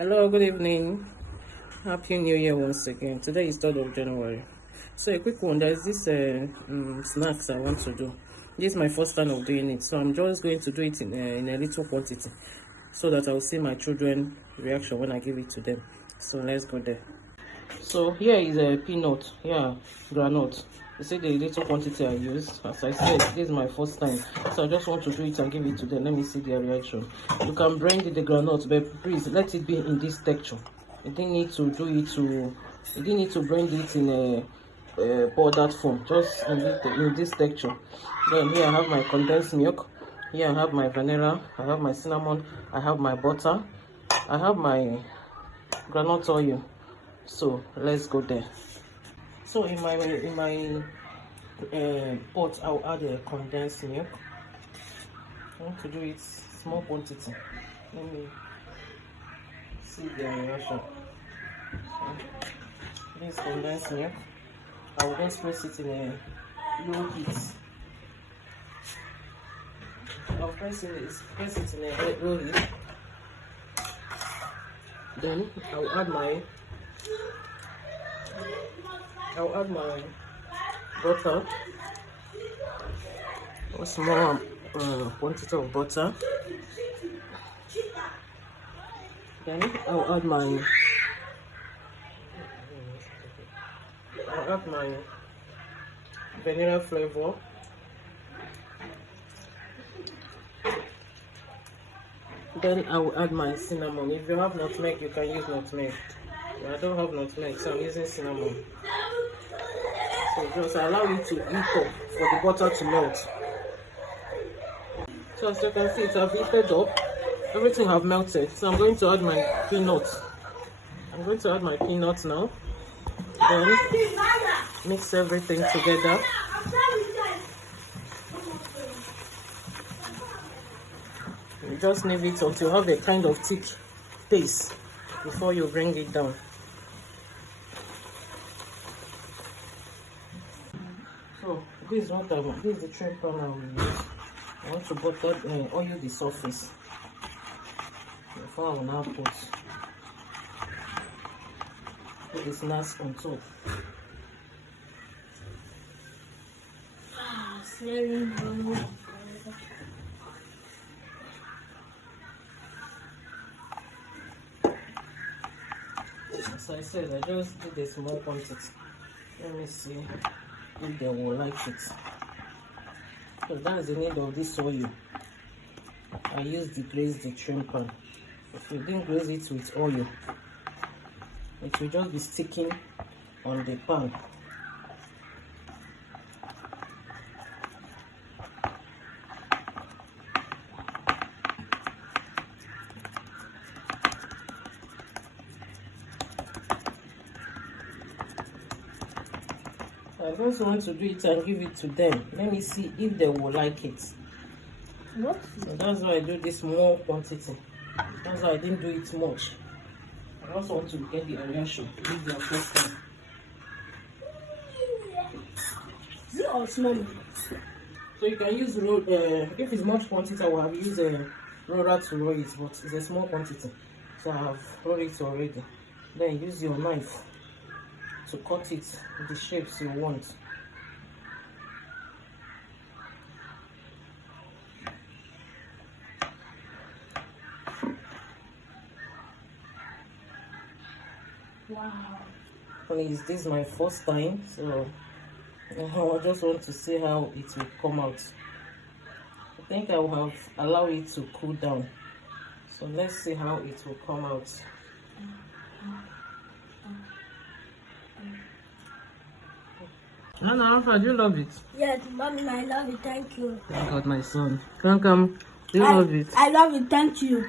Hello, good evening. Happy New Year once again. Today is 3rd of January. So a quick one, there's this snacks I want to do. This is my first time of doing it, so I'm just going to do it in a little quantity so that I'll see my children reaction when I give it to them. So let's go there. So here is a peanut, granite. You see the little quantity I used. As I said, this is my first time, so I just want to do it and give it to them. Let me see their reaction. You can blend the granite, but please let it be in this texture. You didn't need to do it to. You didn't need to blend it in a powdered form. Just in this texture. Then here I have my condensed milk. Here I have my vanilla. I have my cinnamon. I have my butter. I have my granite oil. So let's go there. So in my pot, I'll add a condensed milk. I want to do it small quantity. Let me see the reaction. This condensed milk, I will just press it in a low heat. I'll press it in a low heat. Then I'll add my butter, a small quantity of butter. Then I'll add my vanilla flavor. Then I will add my cinnamon. If you have nutmeg, you can use nutmeg. I don't have nutmeg, so I'm using cinnamon. So just allow it to heat up for the butter to melt. So as you can see, it has heated up. Everything have melted. So I'm going to add my peanuts. I'm going to add my peanuts now. Then mix everything together. You just leave it until you have a kind of thick paste before you bring it down. So this is the tray pan I will use. I want to butter oil the surface before I will now put the snacks on top. As I said, I just did a small quantity. Let me see if they will like it. So that's the need of this oil. I used to glaze the tray pan. If you didn't glaze it with oil, it will just be sticking on the pan. I just want to do it and give it to them. Let me see if they will like it. What? So that's why I do this small quantity. That's why I didn't do it much. I also want to get the reaction. This is their first time. Is it all small? So you can use roll. If it's much quantity, I will have used a roller to roll it, but it's a small quantity, so I have rolled it already. Then use your knife to cut it the shapes you want. Wow. Please, this is my first time, so I just want to see how it will come out. I think I will have allow it to cool down. So let's see how it will come out. Nana, do you love it? Yes, mommy, I love it. Thank you. Thank God, my son. Come. Do you love it? I love it. Thank you.